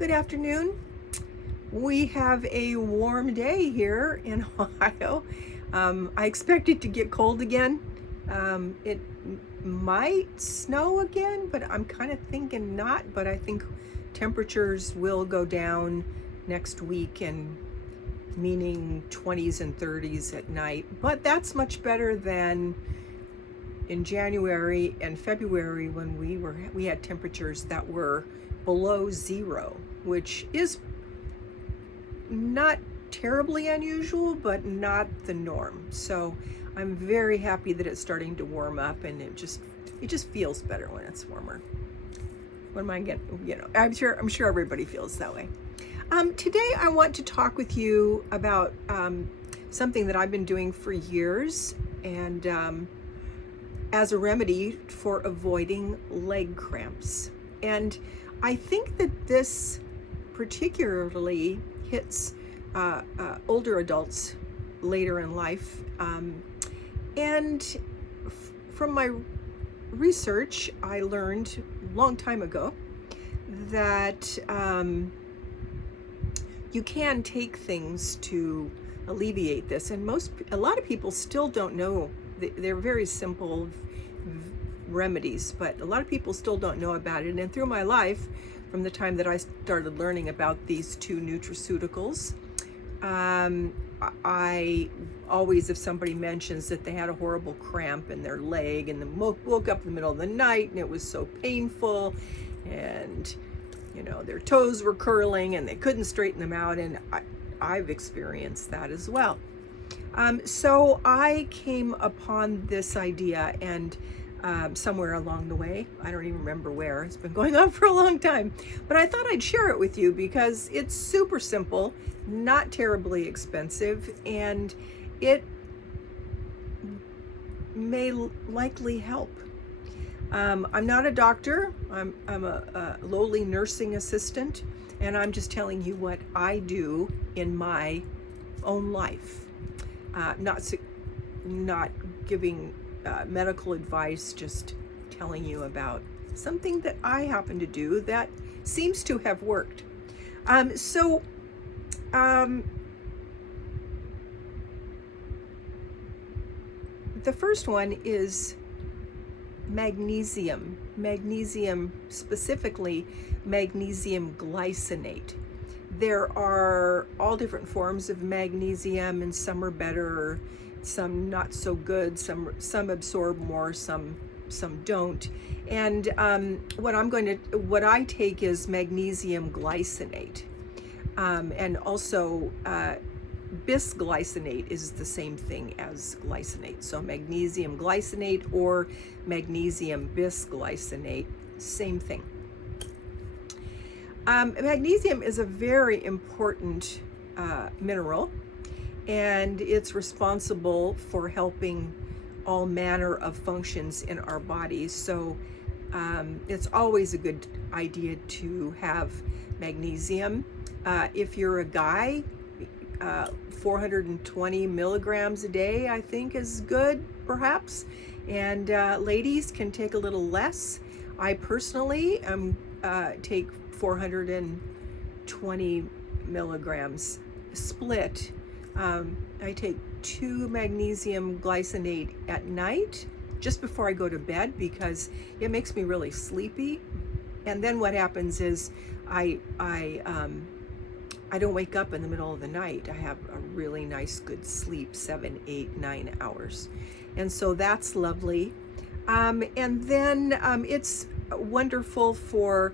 Good afternoon. We have a warm day here in Ohio. I expect it to get cold again. It might snow again, but I'm kind of thinking not. But I think temperatures will go down next week, and meaning 20s and 30s at night. But that's much better than in January and February when we had temperatures that were below zero, which is not terribly unusual, but not the norm. So I'm very happy that it's starting to warm up, and it just feels better when it's warmer. What am I getting? I'm sure everybody feels that way. Today I want to talk with you about something that I've been doing for years, and as a remedy for avoiding leg cramps. And I think that this particularly hits older adults later in life. And from my research, I learned a long time ago that you can take things to alleviate this. And a lot of people still don't know. They're very simple remedies, but a lot of people still don't know about it. And through my life, from the time that I started learning about these two nutraceuticals, I always, if somebody mentions that they had a horrible cramp in their leg and then woke up in the middle of the night and it was so painful, and their toes were curling and they couldn't straighten them out, and I've experienced that as well. So I came upon this idea, and somewhere along the way, I don't even remember where, it's been going on for a long time, but I thought I'd share it with you because it's super simple, not terribly expensive, and it may likely help. I'm not a doctor. I'm a lowly nursing assistant, and I'm just telling you what I do in my own life. Not giving medical advice, just telling you about something that I happen to do that seems to have worked. The first one is magnesium. Magnesium, specifically magnesium glycinate. There are all different forms of magnesium, and some are better, some not so good, some absorb more, some don't. And what I take is magnesium glycinate, and also bisglycinate is the same thing as glycinate. So magnesium glycinate or magnesium bisglycinate, same thing. Magnesium is a very important mineral, and it's responsible for helping all manner of functions in our bodies. So it's always a good idea to have magnesium. If you're a guy, 420 milligrams a day, I think, is good, perhaps. And ladies can take a little less. I personally take 420 milligrams split. I take 2 magnesium glycinate at night just before I go to bed because it makes me really sleepy. And then what happens is I don't wake up in the middle of the night. I have a really nice good sleep, 7, 8, 9 hours. And so that's lovely. And then it's wonderful for,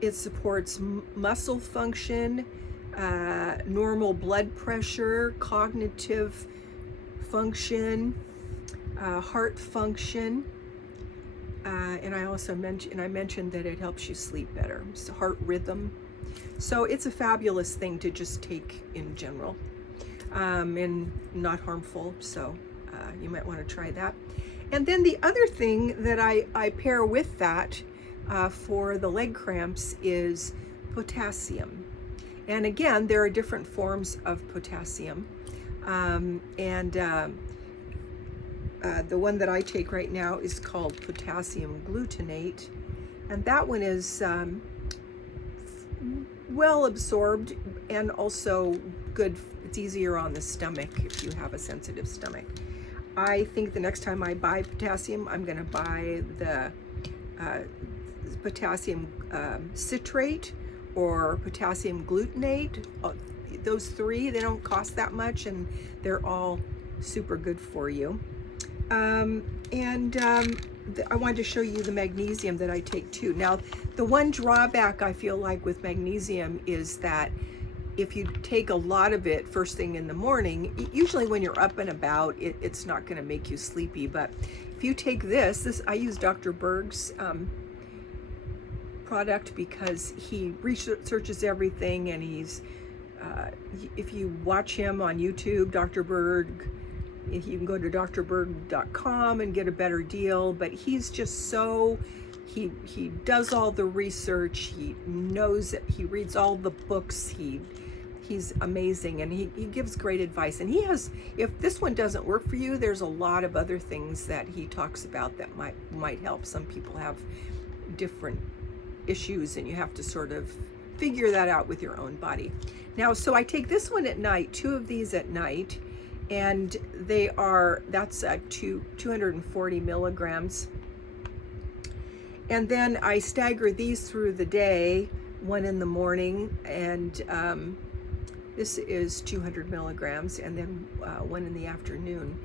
it supports muscle function, normal blood pressure, cognitive function, heart function. And I also mentioned that it helps you sleep better. It's heart rhythm. So it's a fabulous thing to just take in general, and not harmful. So you might want to try that. And then the other thing that I pair with that for the leg cramps is potassium. And again, there are different forms of potassium. The one that I take right now is called potassium glutamate. And that one is well absorbed, and also good. It's easier on the stomach if you have a sensitive stomach. I think the next time I buy potassium, I'm going to buy the uh, potassium citrate or potassium glutamate. Those three, they don't cost that much, and they're all super good for you. I wanted to show you the magnesium that I take too. Now, the one drawback I feel like with magnesium is that if you take a lot of it first thing in the morning, usually when you're up and about, it's not going to make you sleepy. But if you take this, I use Dr. Berg's product because he researches everything, and if you watch him on YouTube, Dr. Berg, you can go to drberg.com and get a better deal. But he's just so, he does all the research, he knows it, he reads all the books, he's amazing, and he gives great advice. And if this one doesn't work for you, there's a lot of other things that he talks about that might help. Some people have different issues, and you have to sort of figure that out with your own body. Now, so I take this one at night, 2 of these at night, and that's 240 milligrams. And then I stagger these through the day, 1 in the morning, and this is 200 milligrams, and then 1 in the afternoon,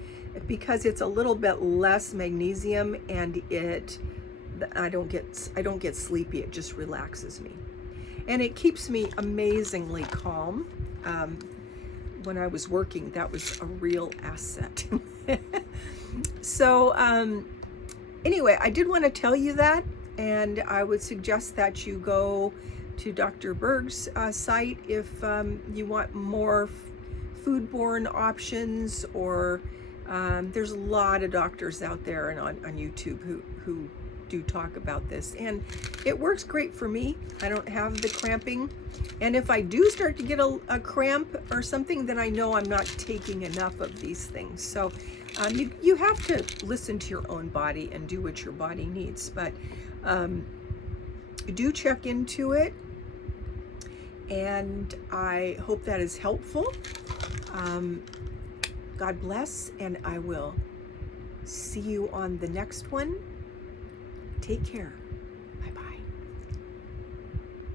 because it's a little bit less magnesium, and I don't get sleepy. It just relaxes me, and it keeps me amazingly calm. When I was working, that was a real asset. So anyway, I did want to tell you that, and I would suggest that you go to Dr. Berg's site if you want more foodborne options, or there's a lot of doctors out there and on YouTube who do talk about this, and it works great for me. I don't have the cramping, and if I do start to get a cramp or something, then I know I'm not taking enough of these things. So you have to listen to your own body and do what your body needs, but do check into it, and I hope that is helpful. God bless, and I will see you on the next one. Take care.